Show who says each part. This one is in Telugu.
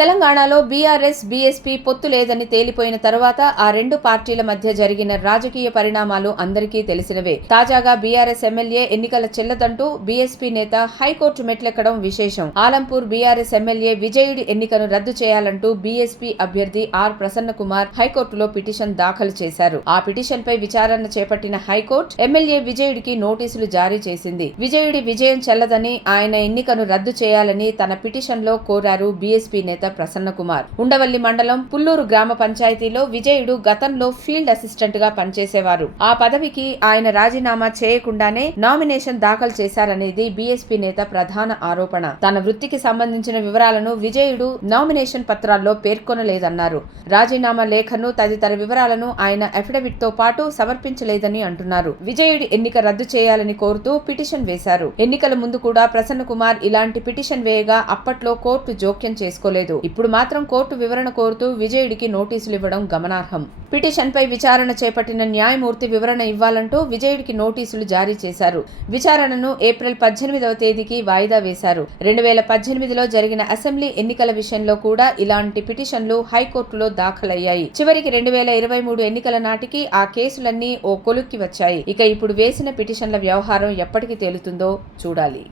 Speaker 1: తెలంగాణలో బీఆర్ఎస్ బీఎస్పీ పొత్తు లేదని తేలిపోయిన తరువాత ఆ రెండు పార్టీల మధ్య జరిగిన రాజకీయ పరిణామాలు అందరికీ తెలిసినవే. తాజాగా బీఆర్ఎస్ ఎమ్మెల్యే ఎన్నికల చెల్లదంటూ బీఎస్పీ నేత హైకోర్టు మెట్లెక్కడం విశేషం. ఆలంపూర్ బీఆర్ఎస్ ఎమ్మెల్యే విజయుడి ఎన్నికను రద్దు చేయాలంటూ బీఎస్పీ అభ్యర్థి ఆర్ ప్రసన్న కుమార్ హైకోర్టులో పిటిషన్ దాఖలు చేశారు. ఆ పిటిషన్ పై విచారణ చేపట్టిన హైకోర్టు ఎమ్మెల్యే విజయుడికి నోటీసులు జారీ చేసింది. విజయుడి విజయం చెల్లదని ఆయన ఎన్నికను రద్దు చేయాలని తన పిటిషన్లో కోరారు బీఎస్పీ నేత ప్రసన్న కుమార్. ఉండవల్లి మండలం పుల్లూరు గ్రామ పంచాయతీలో విజయుడు గతంలో ఫీల్డ్ అసిస్టెంట్గా పనిచేసేవారు. ఆ పదవికి ఆయన రాజీనామా చేయకుండానే నామినేషన్ దాఖలు చేశారనేది బీఎస్పీ నేత ప్రధాన ఆరోపణ. తన వృత్తికి సంబంధించిన వివరాలను విజయుడు నామినేషన్ పత్రాల్లో పేర్కొనలేదన్నారు. రాజీనామా లేఖను తదితర వివరాలను ఆయన అఫిడవిట్తో పాటు సమర్పించలేదని అంటున్నారు. విజయుడి ఎన్నిక రద్దు చేయాలని కోరుతూ పిటిషన్ వేశారు. ఎన్నికల ముందు కూడా ప్రసన్న కుమార్ ఇలాంటి పిటిషన్ వేయగా అప్పట్లో కోర్టు జోక్యం చేసుకోలేదు. ఇప్పుడు మాత్రం కోర్టు వివరణ కోరుతూ విజయుడికి నోటీసులు ఇవ్వడం గమనార్హం. పిటిషన్ పై విచారణ చేపట్టిన న్యాయమూర్తి వివరణ ఇవ్వాలంటూ విజయుడికి నోటీసులు జారీ చేశారు. విచారణను ఏప్రిల్ పద్దెనిమిదవ తేదీకి వాయిదా వేశారు. రెండు వేల పద్దెనిమిదిలో జరిగిన అసెంబ్లీ ఎన్నికల విషయంలో కూడా ఇలాంటి పిటిషన్లు హైకోర్టులో దాఖలయ్యాయి. చివరికి రెండు వేల ఇరవై మూడు ఎన్నికల నాటికి ఆ కేసులన్నీ ఓ కొలుక్కి వచ్చాయి. ఇక ఇప్పుడు వేసిన పిటిషన్ల వ్యవహారం ఎప్పటికి తేలుతుందో చూడాలి.